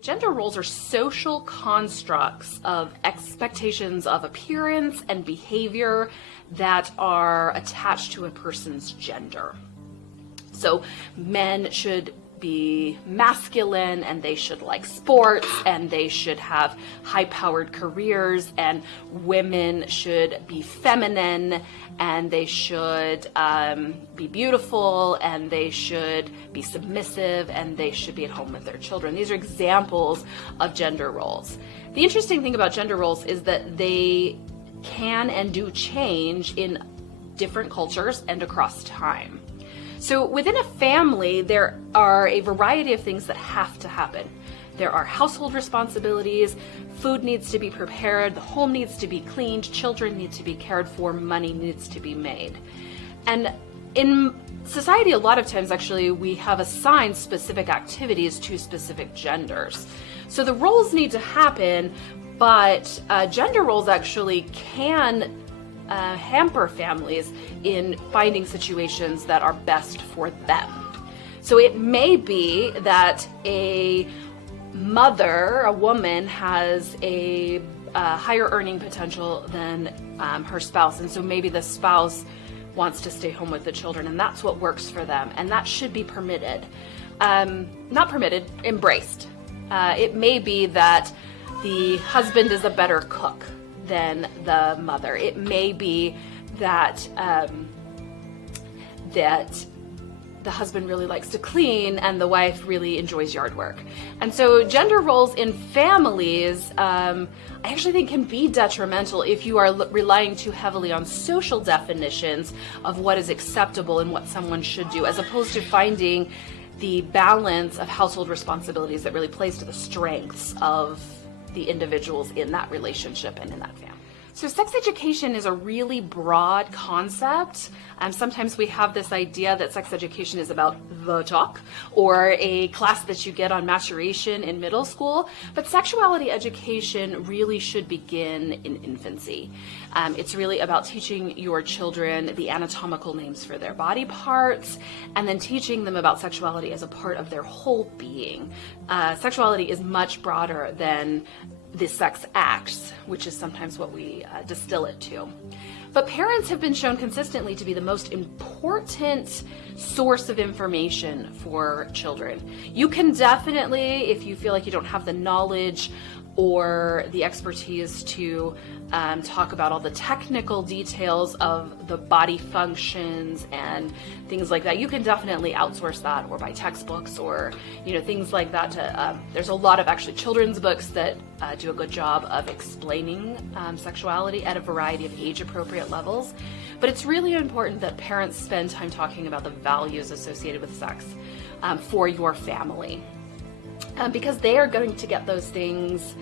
Gender roles are social constructs of expectations of appearance and behavior that are attached to a person's gender. So men should be masculine, and they should like sports, and they should have high-powered careers, and women should be feminine, and they should be beautiful, and they should be submissive, and they should be at home with their children. These are examples of gender roles. The interesting thing about gender roles is that they can and do change in different cultures and across time. So within a family, there are a variety of things that have to happen. There are household responsibilities, food needs to be prepared, the home needs to be cleaned, children need to be cared for, money needs to be made. And in society, a lot of times actually, we have assigned specific activities to specific genders. So the roles need to happen, but gender roles actually can hamper families in finding situations that are best for them. So it may be that a mother, a woman, has a higher earning potential than her spouse, and so maybe the spouse wants to stay home with the children, and that's what works for them, and that should be permitted. Not permitted, embraced. It may be that the husband is a better cook than the mother. It may be that that the husband really likes to clean and the wife really enjoys yard work. And so gender roles in families, I actually think can be detrimental if you are relying too heavily on social definitions of what is acceptable and what someone should do, as opposed to finding the balance of household responsibilities that really plays to the strengths of the individuals in that relationship and in that family. So sex education is a really broad concept. Sometimes we have this idea that sex education is about the talk, or a class that you get on maturation in middle school, but sexuality education really should begin in infancy. It's really about teaching your children the anatomical names for their body parts, and then teaching them about sexuality as a part of their whole being. Sexuality is much broader than the sex acts, which is sometimes what we distill it to. But parents have been shown consistently to be the most important source of information for children. You can definitely, if you feel like you don't have the knowledge or the expertise to talk about all the technical details of the body functions and things like that, you can definitely outsource that, or buy textbooks, or things like that. There's a lot of actually children's books that do a good job of explaining sexuality at a variety of age-appropriate levels. But it's really important that parents spend time talking about the values associated with sex for your family, because they are going to get those things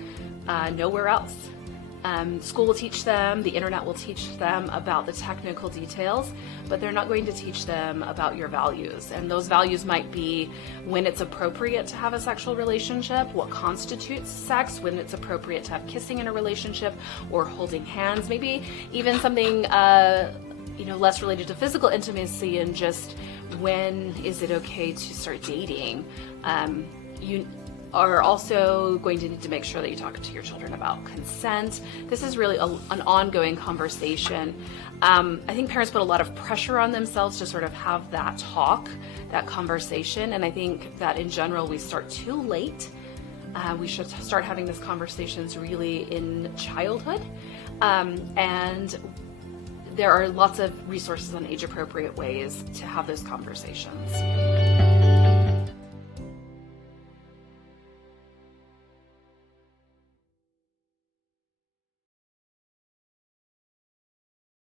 nowhere else. School will teach them, the internet will teach them about the technical details, but they're not going to teach them about your values. And those values might be when it's appropriate to have a sexual relationship, what constitutes sex, when it's appropriate to have kissing in a relationship, or holding hands, maybe even something less related to physical intimacy, and just when is it okay to start dating. You are also going to need to make sure that you talk to your children about consent. This is really an ongoing conversation. I think parents put a lot of pressure on themselves to sort of have that talk, that conversation, and I think that in general we start too late. We should start having these conversations really in childhood, and there are lots of resources on age-appropriate ways to have those conversations.